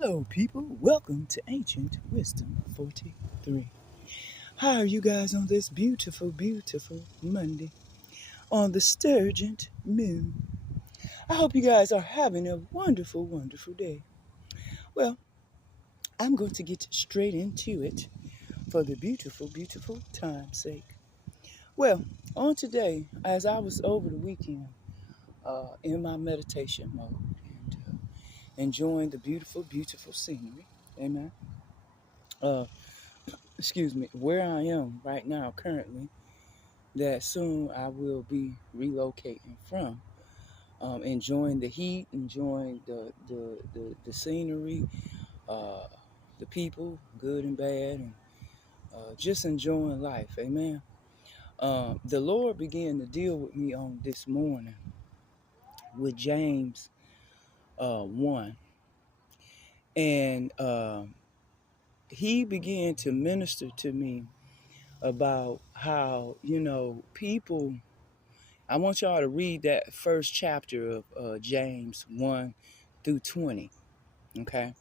Hello, people. Welcome to Ancient Wisdom 43. How are you guys on this beautiful, beautiful Monday on the Sturgeon Moon? I hope you guys are having a wonderful, wonderful day. Well, I'm going to get straight into it for the beautiful, beautiful time's sake. Well, on today, as I was over the weekend in my meditation mode and enjoying the beautiful, beautiful scenery, amen. Uh, Excuse me, where I am right now currently, that soon I will be relocating from. Enjoying the heat, enjoying the scenery, uh, the people, good and bad, and just enjoying life. Amen. The Lord began to deal with me on this morning with James 1. And he began to minister to me about how, people. I want y'all to read that first chapter of James 1 through 20. Okay.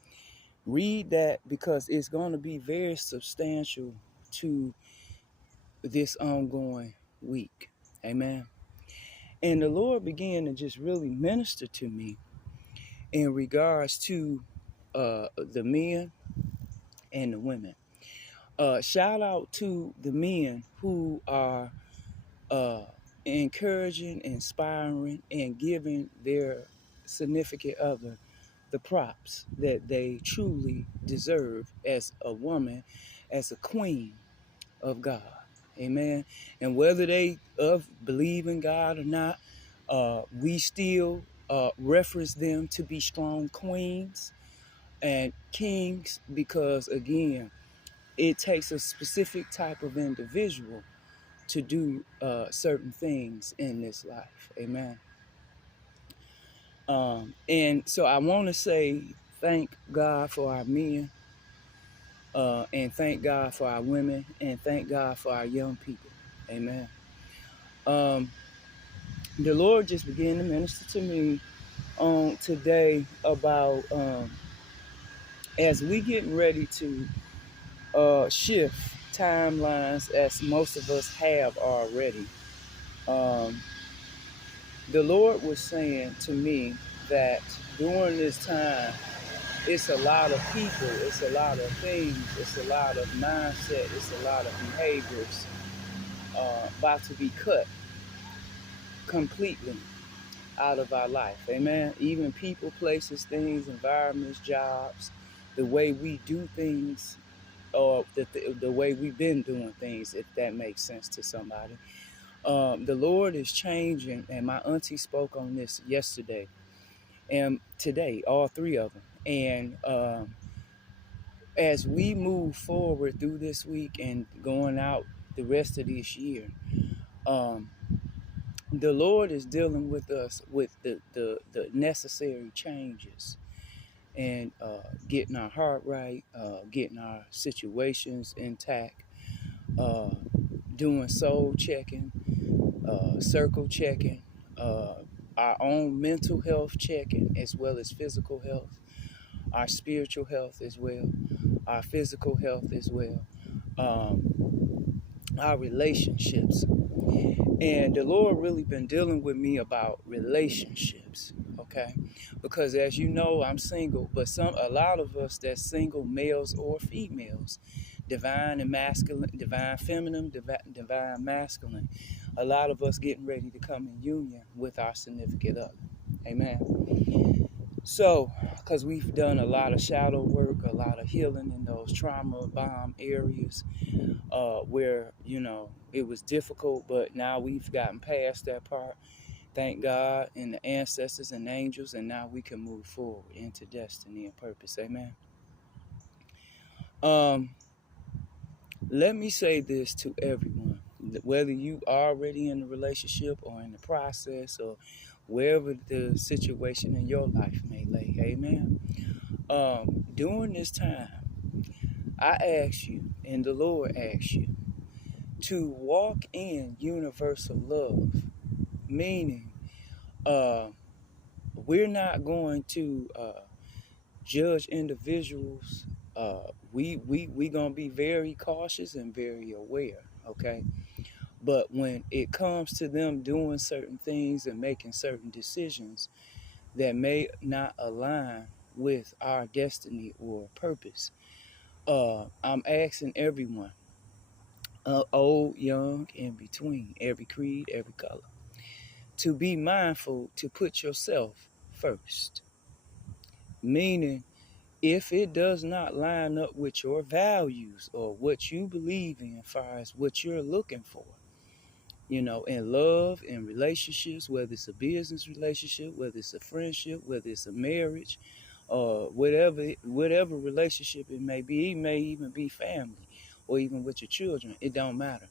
Read that because it's going to be very substantial to this ongoing week. Amen. And the Lord began to just really minister to me in regards to the men and the women. Shout out to the men who are uh, encouraging, inspiring, and giving their significant other the props that they truly deserve as a woman, as a queen of God. Amen. And whether they believe in God or not, we still reference them to be strong queens and kings because, again, it takes a specific type of individual to do certain things in this life. Amen. And so I want to say thank God for our men, and thank God for our women, and thank God for our young people. Amen. Um, the Lord just began to minister to me on today about as we getting ready to shift timelines, as most of us have already. Um, the Lord was saying to me that during this time, it's a lot of people, it's a lot of things, it's a lot of mindset, it's a lot of behaviors about to be cut completely out of our life. Amen. Even people, places, things, environments, jobs, the way we do things, or the way we've been doing things, if that makes sense to somebody. The Lord is changing, and my auntie spoke on this yesterday and today, all three of them. And as we move forward through this week and going out the rest of this year, um, the Lord is dealing with us with the necessary changes and getting our heart right, getting our situations intact, uh, doing soul checking, circle checking, uh, our own mental health checking, as well as physical health, our spiritual health as well, our physical health as well, our relationships. And the Lord really been dealing with me about relationships, okay? Because as you know, I'm single, but a lot of us that's single, males or females, divine and masculine, divine feminine, divine masculine, a lot of us getting ready to come in union with our significant other. Amen. So, because we've done a lot of shadow work, a lot of healing in those trauma bomb areas, where, it was difficult, but now we've gotten past that part. Thank God and the ancestors and angels, and now we can move forward into destiny and purpose. Amen. Um, Let me say this to everyone, whether you are already in a relationship or in the process or wherever the situation in your life may lay. Amen. During this time, I ask you, and the Lord asks you, to walk in universal love, meaning we're not going to judge individuals, we gonna be very cautious and very aware, okay? But when it comes to them doing certain things and making certain decisions that may not align with our destiny or purpose, I'm asking everyone, old, young, in between, every creed, every color, to be mindful to put yourself first. Meaning, if it does not line up with your values or what you believe in, as far as what you're looking for, in love, in relationships, whether it's a business relationship, whether it's a friendship, whether it's a marriage, or whatever relationship it may be, it may even be family or even with your children, it don't matter.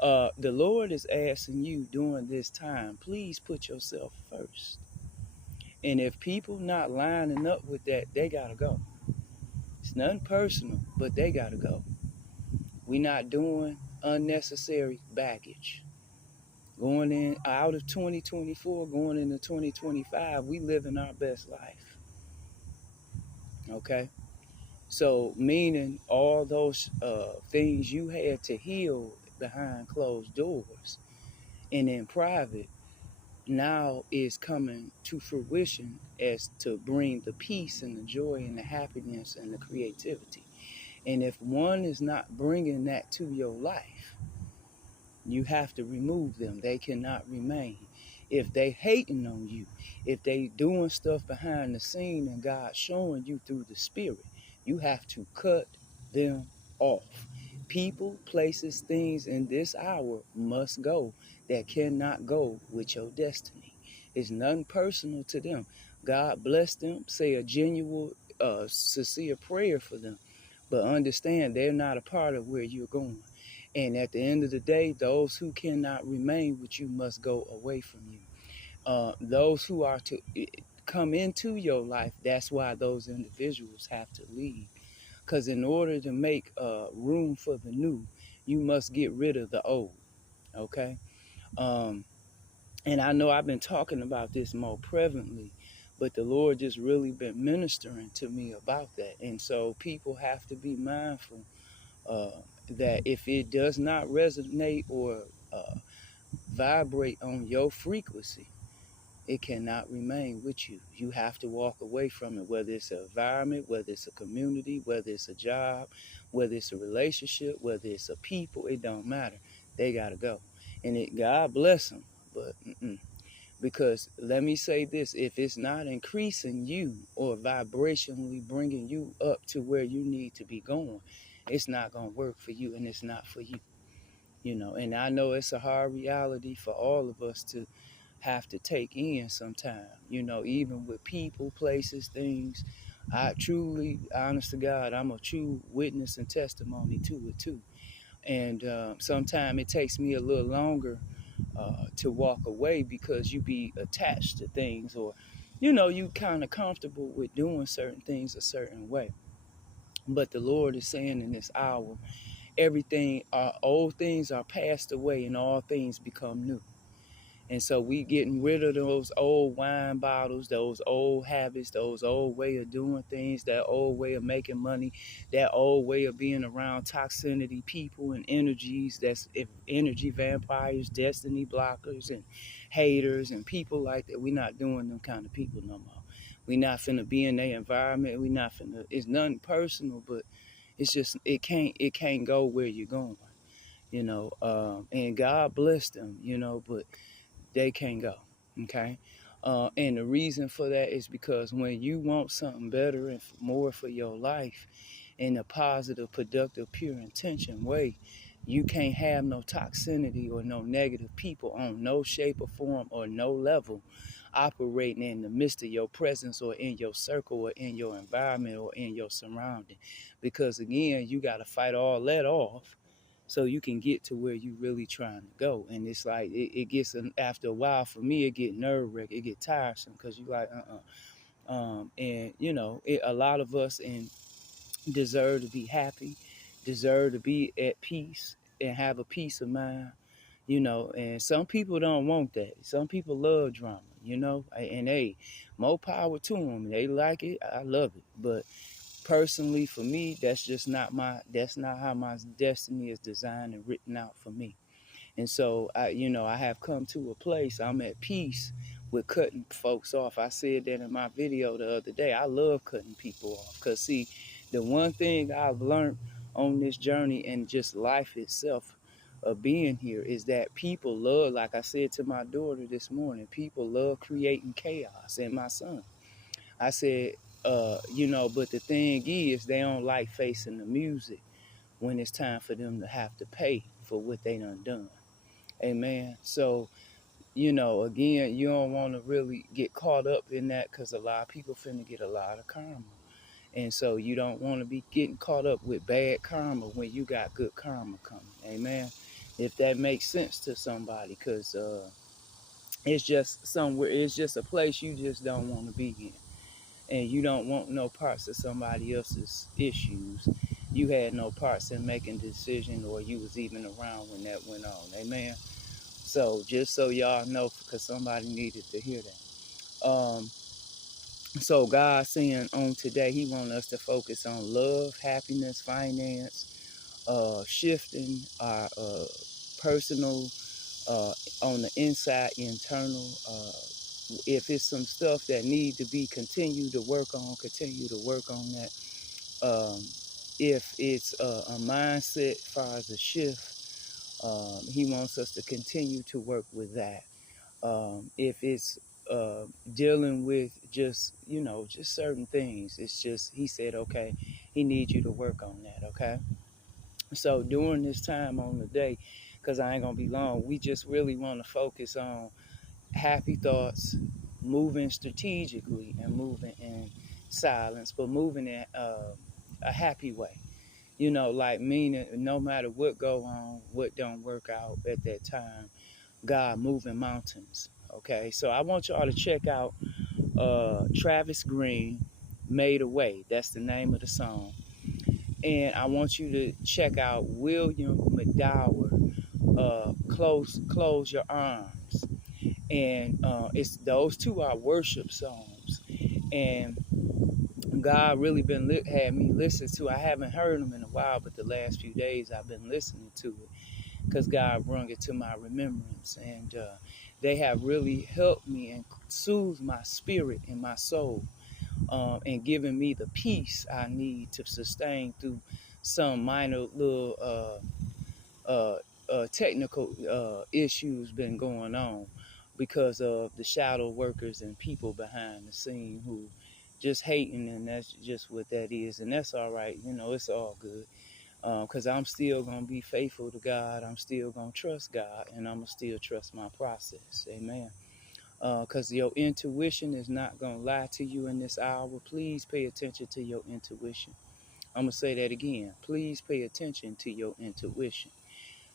The Lord is asking you during this time, please put yourself first. And if people not lining up with that, they gotta go. It's nothing personal, but they gotta go. We not doing unnecessary baggage. Going in out of 2024, going into 2025, we living our best life. Okay? So meaning all those things you had to heal behind closed doors and in private now is coming to fruition as to bring the peace and the joy and the happiness and the creativity. And if one is not bringing that to your life, you have to remove them. They cannot remain. If they hating on you, if they doing stuff behind the scene and God showing you through the spirit, you have to cut them off. People, places, things in this hour must go that cannot go with your destiny. It's nothing personal to them. God bless them. Say a genuine, sincere prayer for them. But understand they're not a part of where you're going. And at the end of the day, those who cannot remain with you must go away from you. Those who are to come into your life, that's why those individuals have to leave. Because in order to make room for the new, you must get rid of the old. Okay? And I know I've been talking about this more prevalently, but the Lord just really been ministering to me about that. And so people have to be mindful uh, that if it does not resonate or vibrate on your frequency, it cannot remain with you. You have to walk away from it, whether it's an environment, whether it's a community, whether it's a job, whether it's a relationship, whether it's a people, it don't matter. They got to go. And God bless them, but because let me say this, if it's not increasing you or vibrationally bringing you up to where you need to be going, it's not going to work for you and it's not for you. And I know it's a hard reality for all of us to have to take in sometime, even with people, places, things. I truly, honest to God, I'm a true witness and testimony to it too. And sometimes it takes me a little longer to walk away because you be attached to things, or you kind of comfortable with doing certain things a certain way. But the Lord is saying in this hour, everything, old things are passed away and all things become new. And so we getting rid of those old wine bottles, those old habits, those old way of doing things, that old way of making money, that old way of being around toxicity people and energies, that's energy vampires, destiny blockers, and haters and people like that. We not doing them kind of people no more. We not finna be in their environment. We not finna, it's nothing personal, but it's just, it can't go where you're going, and God bless them, but they can't go. Okay. And the reason for that is because when you want something better and more for your life in a positive, productive, pure intention way, you can't have no toxicity or no negative people on no shape or form or no level operating in the midst of your presence or in your circle or in your environment or in your surrounding. Because again, you got to fight all that off so you can get to where you really trying to go. And it's like it gets, after a while, for me it get nerve wracking, it get tiresome, because you like and a lot of us deserve to be happy, deserve to be at peace and have a peace of mind, and some people don't want that. Some people love drama, you know. And hey, more power to them. They like it, I love it. But personally, for me, that's not how my destiny is designed and written out for me. And so I have come to a place I'm at peace with cutting folks off. I said that in my video the other day. I love cutting people off because see, the one thing I've learned on this journey and just life itself of being here is that people love, like I said to my daughter this morning, people love creating chaos. And my son, I said, but the thing is, they don't like facing the music when it's time for them to have to pay for what they done. Amen. So, again, you don't want to really get caught up in that because a lot of people finna get a lot of karma. And so you don't want to be getting caught up with bad karma when you got good karma coming. Amen. If that makes sense to somebody, because it's just somewhere, it's just a place you just don't want to be in. And you don't want no parts of somebody else's issues. You had no parts in making the decision, or you was even around when that went on. Amen. So just so y'all know, because somebody needed to hear that. So God saying on today, He wants us to focus on love, happiness, finance, shifting our personal, on the inside, internal. If it's some stuff that need to be continued to work on, continue to work on that. If it's a mindset as far as a shift, He wants us to continue to work with that. If it's dealing with just certain things, it's just He said, okay, He needs you to work on that. Okay. So during this time on the day, because I ain't gonna be long, we just really want to focus on happy thoughts, moving strategically and moving in silence, but moving in a happy way. Like meaning no matter what go on, what don't work out at that time, God moving mountains. Okay, so I want y'all to check out Travis Green, Made a Way. That's the name of the song. And I want you to check out William McDowell, Close Your Arms. And it's those two are worship songs. And God really had me listen to. I haven't heard them in a while, but the last few days I've been listening to it because God brought it to my remembrance. And they have really helped me and soothed my spirit and my soul, and given me the peace I need to sustain through some minor little technical issues been going on because of the shadow workers and people behind the scene who just hating, and that's just what that is. And that's all right. It's all good. Because I'm still going to be faithful to God. I'm still going to trust God, and I'm going to still trust my process. Amen. Because your intuition is not going to lie to you in this hour. Please pay attention to your intuition. I'm going to say that again. Please pay attention to your intuition.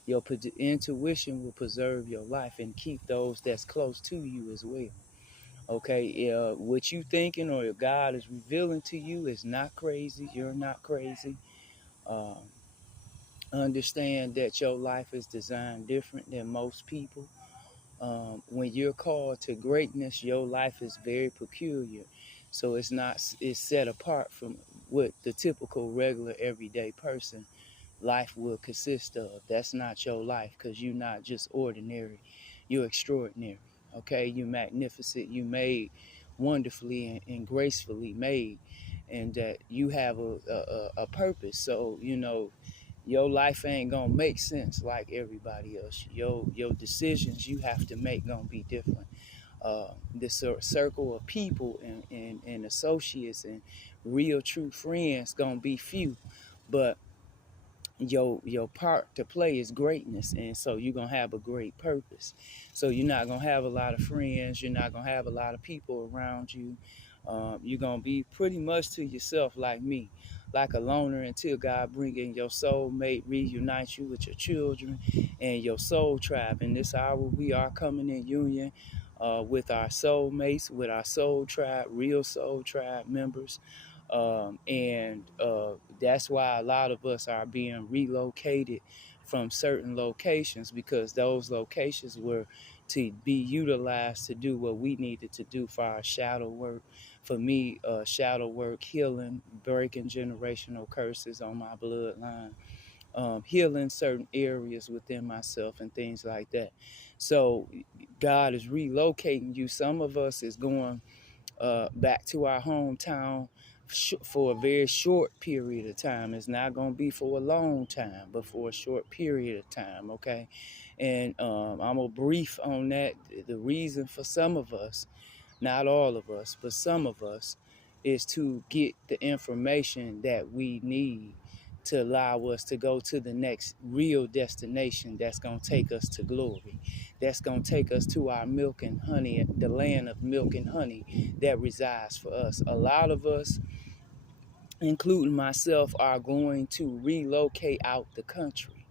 Your intuition will preserve your life and keep those that's close to you as well. Okay, what you thinking or God is revealing to you is not crazy. You're not crazy. Um, Understand that your life is designed different than most people. When you're called to greatness, your life is very peculiar. So it's set apart from what the typical, regular, everyday person life will consist of. That's not your life because you're not just ordinary. You're extraordinary. Okay, you're magnificent. You made wonderfully and gracefully made, and that you have a purpose. So your life ain't gonna make sense like everybody else. Your decisions you have to make gonna be different. The circle of people and associates and real true friends gonna be few, but your part to play is greatness, and so you're gonna have a great purpose. So you're not gonna have a lot of friends, you're not gonna have a lot of people around you. You're gonna be pretty much to yourself, like me, like a loner, until God bring in your soulmate, reunite you with your children and your soul tribe. In this hour we are coming in union with our soulmates, with our soul tribe, real soul tribe members. And that's why a lot of us are being relocated from certain locations, because those locations were to be utilized to do what we needed to do for our shadow work. For me, shadow work, healing, breaking generational curses on my bloodline, healing certain areas within myself and things like that. So God is relocating you. Some of us is going back to our hometown for a very short period of time. It's not going to be for a long time, but for a short period of time, okay? And I'm going to brief on that. The reason for some of us, not all of us, but some of us, is to get the information that we need to allow us to go to the next real destination that's going to take us to glory, that's going to take us to our milk and honey, the land of milk and honey that resides for us. A lot of us, including myself, are going to relocate out the country.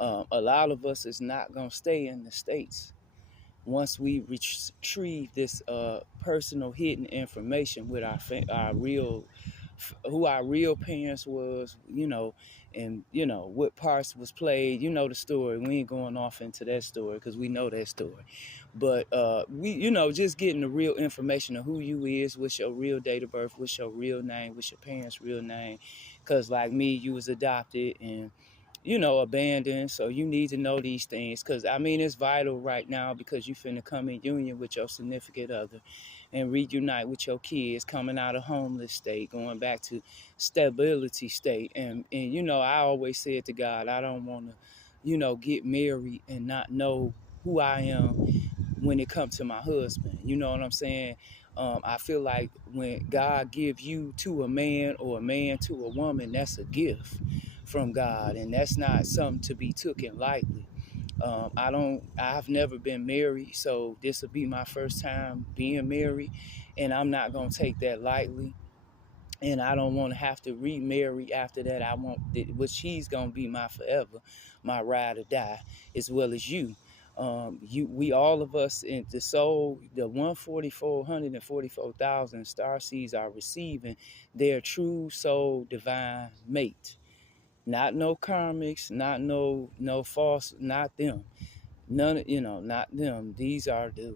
A lot of us is not going to stay in the States. Once we retrieve this personal hidden information with our real, who our real parents was, and what parts was played, the story. We ain't going off into that story because we know that story. But we, just getting the real information of who you is, what's your real date of birth, what's your real name, what's your parents' real name. Because like me, you was adopted and abandoned. So you need to know these things because, it's vital right now because you finna come in union with your significant other and reunite with your kids coming out of homeless state, going back to stability state. And I always said to God, I don't want to, get married and not know who I am when it comes to my husband. You know what I'm saying? I feel like when God give you to a man or a man to a woman, that's a gift from God, and that's not something to be taken lightly. I've never been married, so this will be my first time being married, and I'm not gonna take that lightly. And I don't want to have to remarry after that. I want, which she's gonna be my forever, my ride or die, as well as you. We all of us in the soul, the 144,000 star seeds are receiving their true soul divine mate. Not no karmics, not no false, not them. None, not them. These are the,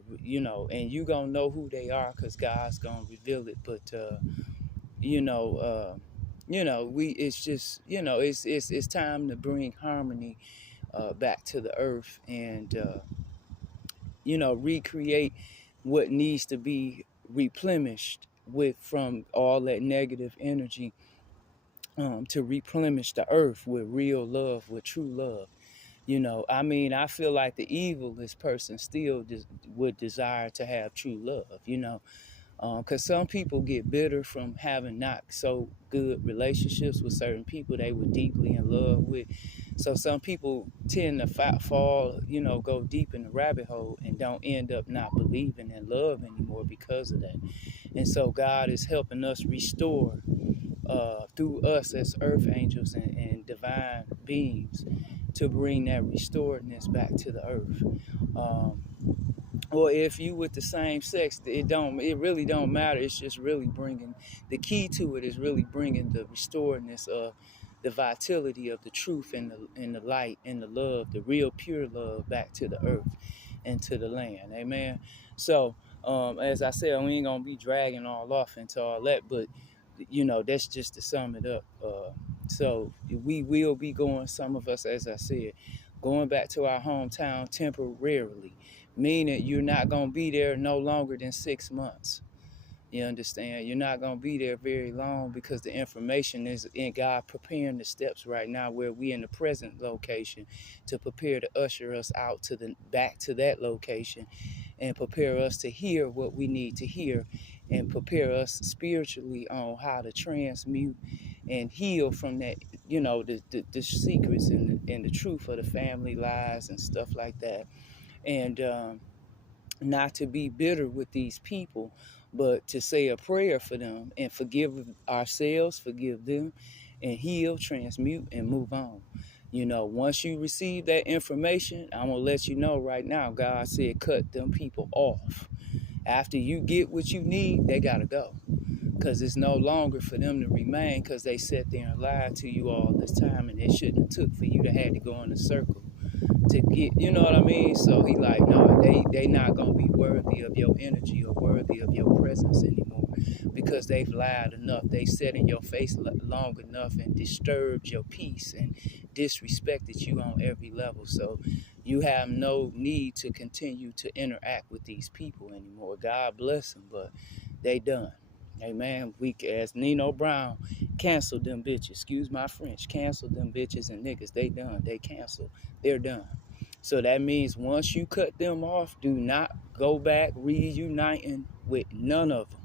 and you gonna know who they are because God's gonna reveal it. But it's just, it's time to bring harmony back to the earth and recreate what needs to be replenished from all that negative energy, to replenish the earth with real love, with true love. I feel like the evilest person still would desire to have true love, because some people get bitter from having not so good relationships with certain people they were deeply in love with. So some people tend to fall, go deep in the rabbit hole and don't end up not believing in love anymore because of that. And so God is helping us restore through us as earth angels and divine beings to bring that restoredness back to the earth. Or if you with the same sex, it really don't matter. It's just really bringing, the key to it is really bringing the restoredness of the vitality of the truth and the light and the love, the real pure love back to the earth and to the land. Amen. So as I said, we ain't gonna be dragging all off into all that, but that's just to sum it up. So we will be going, some of us, as I said, going back to our hometown temporarily, meaning you're not going to be there no longer than 6 months. You understand? You're not going to be there very long because the information is in God preparing the steps right now where we in the present location to prepare to usher us out to back to that location and prepare us to hear what we need to hear and prepare us spiritually on how to transmute and heal from that, the secrets and the truth of the family lies and stuff like that. And not to be bitter with these people, but to say a prayer for them and forgive ourselves, forgive them, and heal, transmute, and move on. Once you receive that information, I'm going to let you know right now, God said cut them people off. After you get what you need, they got to go. Because it's no longer for them to remain because they sat there and lied to you all this time and it shouldn't have took for you to have to go in a circle to get, you know what I mean? So he like, no, they not gonna be worthy of your energy or worthy of your presence anymore, because they've lied enough. They sat in your face long enough and disturbed your peace and disrespected you on every level. So you have no need to continue to interact with these people anymore. God bless them, but they done. Amen. Weak ass Nino Brown canceled them bitches. Excuse my French. Canceled them bitches and niggas. They done. They canceled. They're done. So that means once you cut them off, do not go back reuniting with none of them.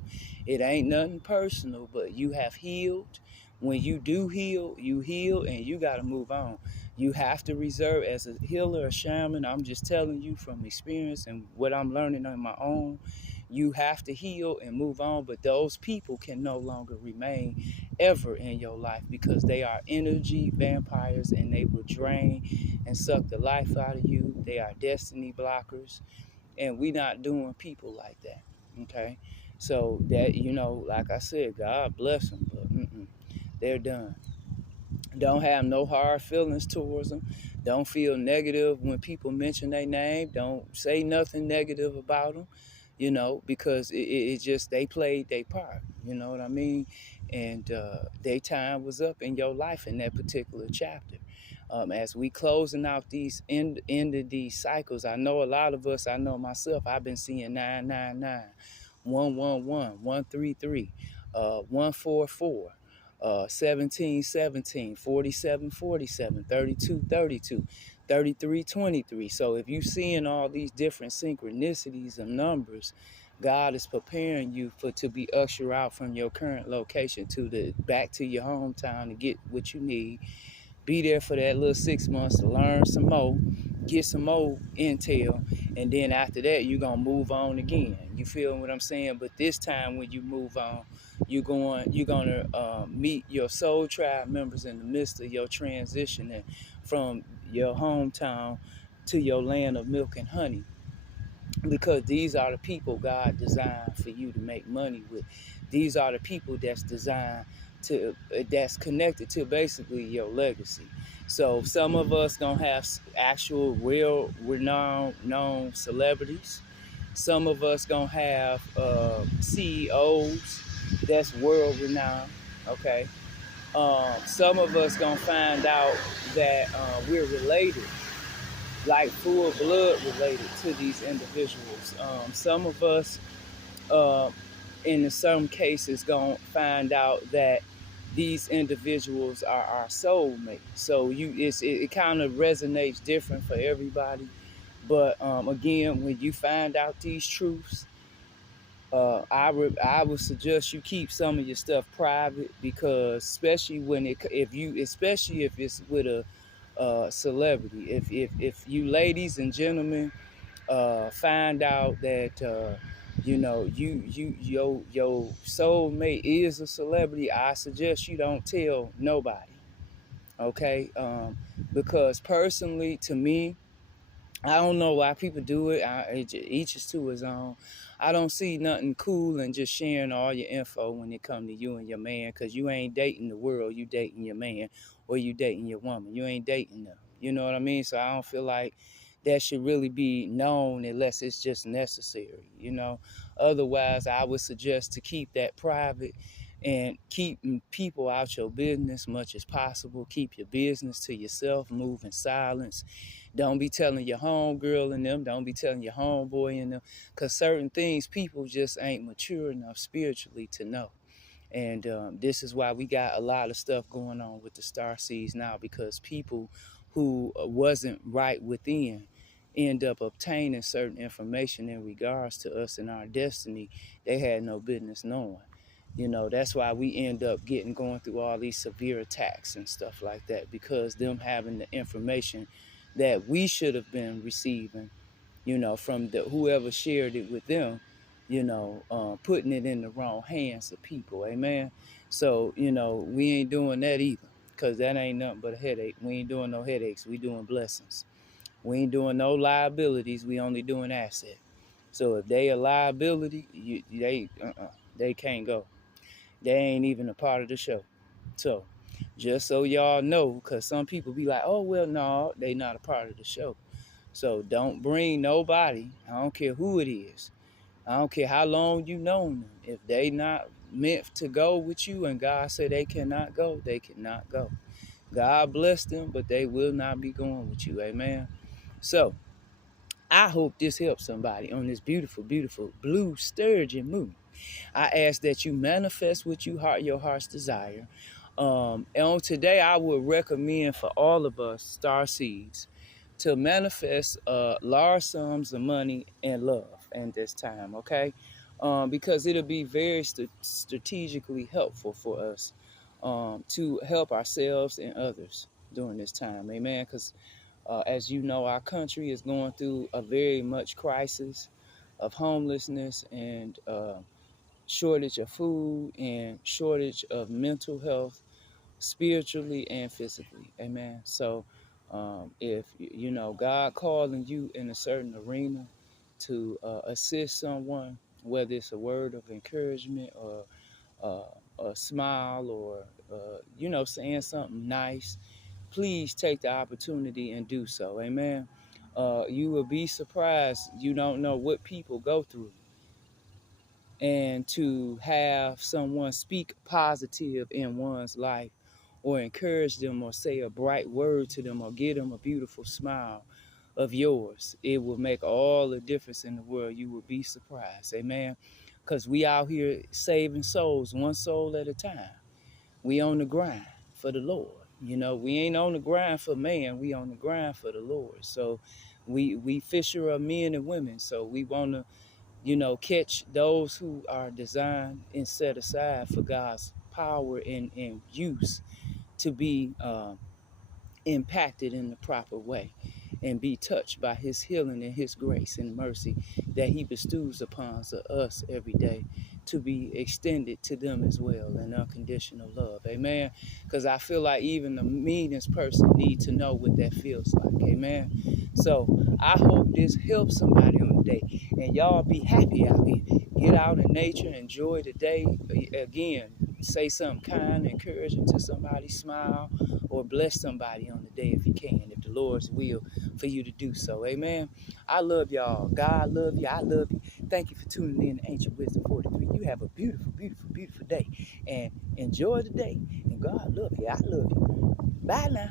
It ain't nothing personal, but you have healed. When you do heal, you heal and you got to move on. You have to reserve, as a healer, a shaman, I'm just telling you from experience and what I'm learning on my own, you have to heal and move on, but those people can no longer remain ever in your life because they are energy vampires and they will drain and suck the life out of you. They are destiny blockers, and we not doing people like that, okay? So that, you know, like I said, God bless them, but they're done. Don't have no hard feelings towards them. Don't feel negative when people mention their name. Don't say nothing negative about them, you know, because it just, they played their part, you know what I mean? And their time was up in your life in that particular chapter. As we closing out these end of these cycles, I know a lot of us, I know myself, I've been seeing 999, 111, 133, 144. 17, 17, 47, 47, 32, 32, 33, 23. So if you're seeing all these different synchronicities of numbers, God is preparing you to be ushered out from your current location to the back to your hometown to get what you need. Be there for that little 6 months to learn some more, get some more intel, and then after that, you're going to move on again. You feel what I'm saying? But this time when you move on, you're going to meet your soul tribe members in the midst of your transitioning from your hometown to your land of milk and honey, because these are the people God designed for you to make money with. These are the people that's designed to, that's connected to basically your legacy. So some of us gonna have actual real renowned known celebrities. Some of us gonna have CEOs that's world renowned. Okay. Some of us gonna find out that we're related, like full blood related to these individuals. Some of us, in some cases, gonna find out that these individuals are our soulmates. So it kind of resonates different for everybody. But again, when you find out these truths, I would suggest you keep some of your stuff private, because especially especially if it's with a celebrity. If you ladies and gentlemen find out that you know your soulmate is a celebrity, I suggest you don't tell nobody. Okay, because personally, to me, I don't know why people do it. Each is to his own. I don't see nothing cool in just sharing all your info when it come to you and your man, because you ain't dating the world. You dating your man, or you dating your woman. You ain't dating them. You know what I mean? So I don't feel like that should really be known unless it's just necessary, you know? Otherwise, I would suggest to keep that private and keep people out your business much as possible. Keep your business to yourself. Move in silence. Don't be telling your homegirl and them. Don't be telling your homeboy and them. Because certain things people just ain't mature enough spiritually to know. And this is why we got a lot of stuff going on with the star seeds now, because people who wasn't right within end up obtaining certain information in regards to us and our destiny they had no business knowing. You know, that's why we end up going through all these severe attacks and stuff like that, because them having the information that we should have been receiving, you know, from whoever shared it with them, you know, putting it in the wrong hands of people. Amen. So, you know, we ain't doing that either, because that ain't nothing but a headache. We ain't doing no headaches. We doing blessings. We ain't doing no liabilities. We only doing asset. So if they a liability, they can't go. They ain't even a part of the show. So just so y'all know, because some people be like, oh, well, no, they not a part of the show. So don't bring nobody. I don't care who it is. I don't care how long you known them. If they not meant to go with you and God said they cannot go, they cannot go. God bless them, but they will not be going with you. Amen. So I hope this helps somebody on this beautiful, beautiful blue sturgeon moon. I ask that you manifest what your heart's desire. And on today, I would recommend for all of us, star seeds, to manifest large sums of money and love in this time, okay? Because it'll be very strategically helpful for us to help ourselves and others during this time, amen? Because as you know, our country is going through a very much crisis of homelessness and shortage of food and shortage of mental health, spiritually and physically. Amen. So if you know God calling you in a certain arena to assist someone, whether it's a word of encouragement or a smile or saying something nice, please take the opportunity and do so. Amen. You will be surprised. You don't know what people go through, and to have someone speak positive in one's life or encourage them or say a bright word to them or give them a beautiful smile of yours, it will make all the difference in the world. You will be surprised. Amen. Because we out here saving souls, one soul at a time. We on the grind for the Lord. We ain't on the grind for man. We on the grind for the Lord. So we fisher of men and women. So we want to catch those who are designed and set aside for God's power and use to be impacted in the proper way and be touched by his healing and his grace and mercy that he bestows upon us every day, to be extended to them as well in unconditional love. Amen. Because I feel like even the meanest person needs to know what that feels like. Amen. So I hope this helps somebody on the day, and y'all be happy out here. Get out in nature, enjoy the day. Again, say something kind, encouraging to somebody, smile, or bless somebody on the day if you can, if the Lord's will for you to do so. Amen. I love y'all. God love you. I love you. Thank you for tuning in to Ancient Wisdom 43. You have a beautiful, beautiful, beautiful day, and enjoy the day. And God love you. I love you. Bye now.